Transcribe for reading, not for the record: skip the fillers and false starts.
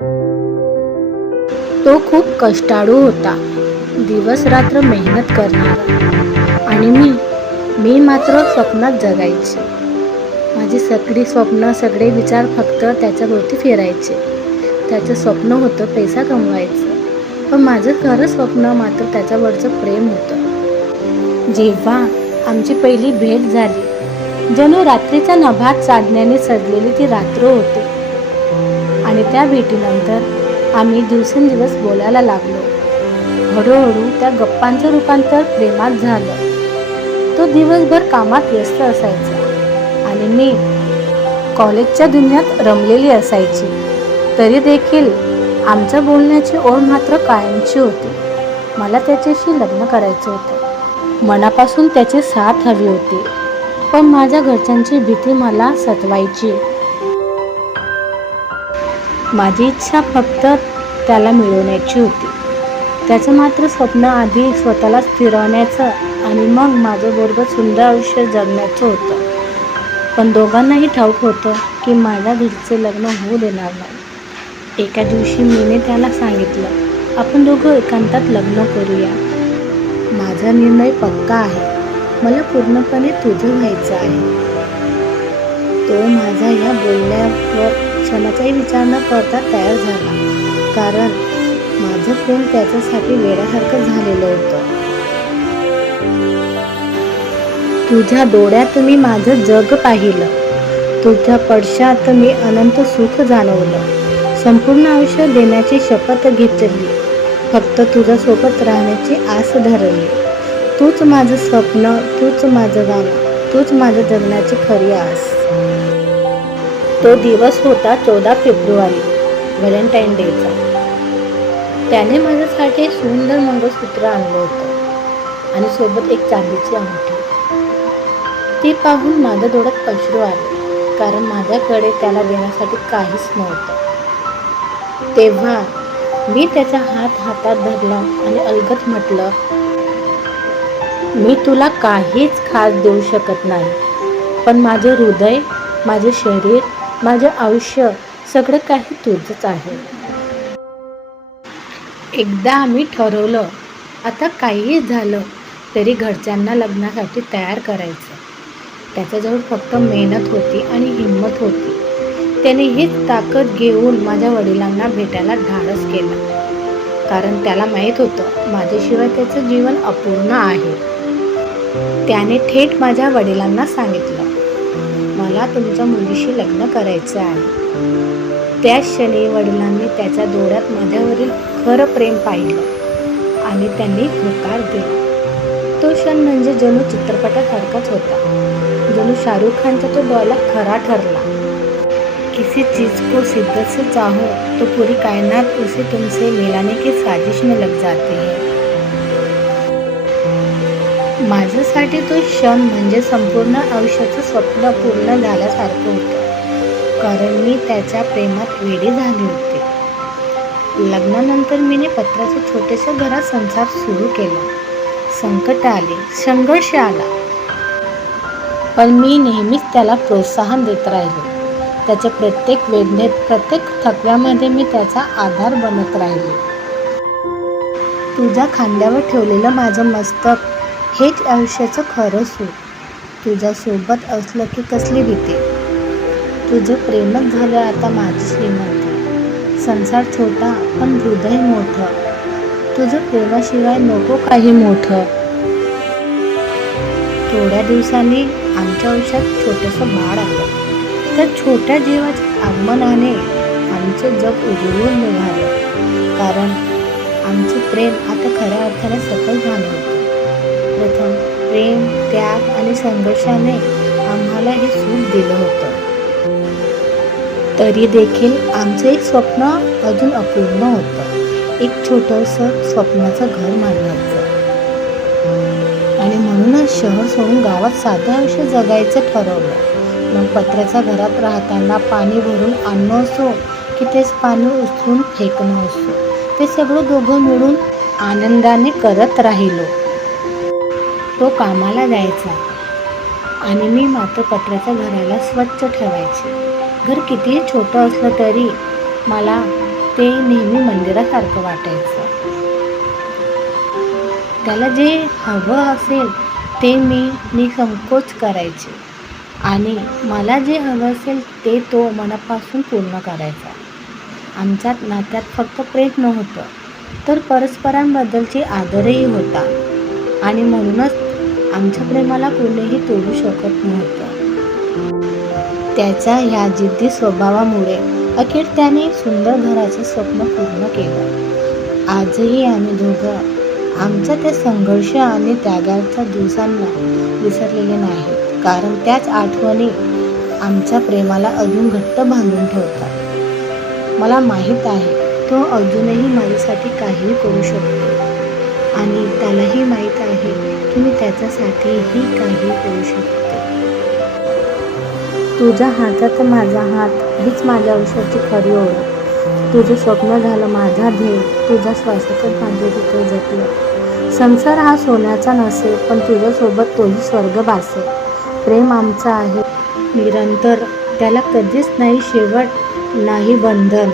तो खूप कष्टाळू होता, दिवस रात्र मेहनत करणारा. आणि मी मात्र स्वप्नात जगायचे. माझी सगळी स्वप्न, सगळे विचार फक्त त्याच्याभोवती फिरायचे. त्याचं स्वप्न होतं पैसा कमवायचं, पण माझं खरं स्वप्न मात्र त्याच्यावरचं प्रेम होतं. जेव्हा आमची पहिली भेट झाली, जणू रात्रीच्या नभात चांदण्याने सजलेली ती रात्र होती. आणि त्या भेटीनंतर आम्ही दिवसेंदिवस बोलायला लागलो. हळूहळू त्या गप्पांचं रूपांतर प्रेमात झालं. तो दिवसभर कामात व्यस्त असायचा आणि मी कॉलेजच्या दुनियात रमलेली असायची. तरी देखील आमच्या बोलण्याची ओढ मात्र कायमची होती. मला त्याच्याशी लग्न करायचं होतं. मनापासून त्याची साथ हवी होती, पण माझ्या घरच्यांची भीती मला सतवायची. माझी इच्छा फक्त त्याला मिळवण्याची होती. त्याचं मात्र स्वप्न आधी स्वतःला स्थिरवण्याचं आणि मग माझ्याबरोबर सुंदर आयुष्य जगण्याचं होतं. पण दोघांनाही ठाऊक होतं की माझ्या घरचे लग्न होऊ देणार नाही. एका दिवशी मीने त्याला सांगितलं, आपण दोघं एकांतात लग्न करूया. माझा निर्णय पक्का आहे. मला पूर्णपणे तुझं व्हायचं आहे. तो माझा या बोलण्यावर क्षणाचाही विचार न करता तयार झाला, कारण माझं प्रेम त्याच्यासाठी वेड्यासारखं झालेलं होतं. तुझ्या डोळ्यात मी माझं जग पाहिलं, तुझ्या पडशात मी अनंत सुख जाणवलं. संपूर्ण आयुष्य देण्याची शपथ घेतली, फक्त तुझ्या सोबत राहण्याची आस धरली. तूच माझं स्वप्न, तूच माझं गाणं, तूच माझं जगण्याची खरी आस. तो दिवस होता 14 फेब्रुवारी, व्हॅलेंटाईन डेचा. त्याने माझ्यासाठी एक सुंदर मंगळसूत्र आणलं होतं आणि सोबत एक चांदीची अंगठी. ती पाहून माझ्या डोळ्यात अश्रू आले, कारण माझ्याकडे त्याला देण्यासाठी काहीच नव्हतं. तेव्हा मी त्याचा हात हातात धरला आणि अलगद म्हटलं, मी तुला काहीच खास देऊ शकत नाही, पण माझे हृदय, माझे शरीर, माझे आयुष्य सगळं काही तुझंच आहे. एकदा आम्ही ठरवलं, आता काहीही झालं तरी घरच्यांना लग्नासाठी तयार करायचं. त्याच्याजवळ फक्त मेहनत होती आणि हिंमत होती. त्याने हीच ताकद घेऊन माझ्या वडिलांना भेटायला धाडस केलं, कारण त्याला माहीत होतं माझ्याशिवाय त्याचं जीवन अपूर्ण आहे. त्याने थेट माझ्या वडिलांना सांगितलं, मला तुमच्या मुलीशी लग्न करायचं आहे. त्याच क्षणी वडिलांनी त्याच्या डोळ्यात माझ्यावरील खरं प्रेम पाहिलं आणि त्यांनी होकार दिला. तो क्षण म्हणजे जणू चित्रपटासारखाच होता. जणू शाहरुख खानचा तो डायलॉग खरा ठरला, किसी चीज को शिद्दत से चाहो तो पूरी कायनात उसे तुमसे मिलाने की साजिश में लग जाती है. माझ्यासाठी तो क्षण म्हणजे संपूर्ण आयुष्याचं स्वप्न पूर्ण झाल्यासारखं होतं, कारण मी त्याच्या प्रेमात वेडी झाली होते. लग्नानंतर मीने पत्राच्या छोट्याशा घरात संसार सुरू केला. संकट आले, संघर्ष आला, पण मी नेहमीच त्याला प्रोत्साहन देत राहिले. त्याच्या प्रत्येक वेदनेत, प्रत्येक थकव्यामध्ये मी त्याचा आधार बनत राहिले. तुझ्या खांद्यावर ठेवलेलं माझं मस्तक हेच आयुष्याचं खरं सुख. तुझ्यासोबत असलं की कसली भीती. तुझं प्रेमच झालं आता माझी श्रीमंती. संसार छोटा पण हृदय मोठं. तुझं प्रेमाशिवाय नको काही मोठं. थोड्या दिवसांनी आमच्या आयुष्यात छोटंसं बाळ आलं. त्या छोट्या जीवाच्या आगमनाने आमचं जग उजळून निघालं, कारण आमचं प्रेम आता खऱ्या अर्थाने सफल झालं होतं. प्रथम प्रेम, त्याग आणि संघर्षाने आम्हाला हे सुख दिलं होतं. तरी देखील आमचं एक स्वप्न अजून अपूर्ण होतं. एक छोटंसं स्वप्नाचं घर मांडायचं. आणि म्हणूनच शहर सोडून गावात साधं आयुष्य जगायचं ठरवलं. मग पत्र्याच्या घरात राहताना पाणी भरून आणणं असो की तेच पाणी उचलून फेकणं असो, ते सगळं दोघं मिळून आनंदाने करत राहिलो. तो कामाला जायचा आणि मी मात्र पत्र्याच्या घराला स्वच्छ ठेवायचे. घर कितीही छोटं असलं तरी मला ते नेहमी मंदिरासारखं वाटायचं. त्याला जे हवं असेल ते मी निसंकोच करायचे आणि मला जे हवं असेल ते तो मनापासून पूर्ण करायचा. आमच्यात नात्यात फक्त प्रेम नव्हतं, तर परस्परांबद्दलची आदरही होता आणि म्हणूनच आमच्या प्रेमाला कोणीही तोडू शकत नव्हतं. त्याच्या ह्या जिद्दी स्वभावामुळे अखेर त्याने सुंदर घराचं स्वप्न पूर्ण केलं. आजही आम्ही दोघं आमच्या त्या संघर्ष आणि त्यागाच्या दिवसांना विसरलेले नाहीत, कारण त्याच आठवणी आमच्या प्रेमाला अजून घट्ट बांधून ठेवतात. मला माहीत आहे तो अजूनही माझ्यासाठी काहीही करू शकतो आणि त्यालाही माहीत आहे की मी त्याच्यासाठीही काही करू शकते. तुझ्या हातात माझा हात हीच माझ्या आयुष्याची खरी ओळख. तुझं स्वप्न झालं माझा ध्येय, तुझ्या श्वासातच माझे हृदय जपलं. संसार हा सोन्याचा नसेल, पण तुझ्यासोबत तोही स्वर्ग भासेल. प्रेम आमचं आहे निरंतर, त्याला कधीच नाही शेवट, नाही बंधन.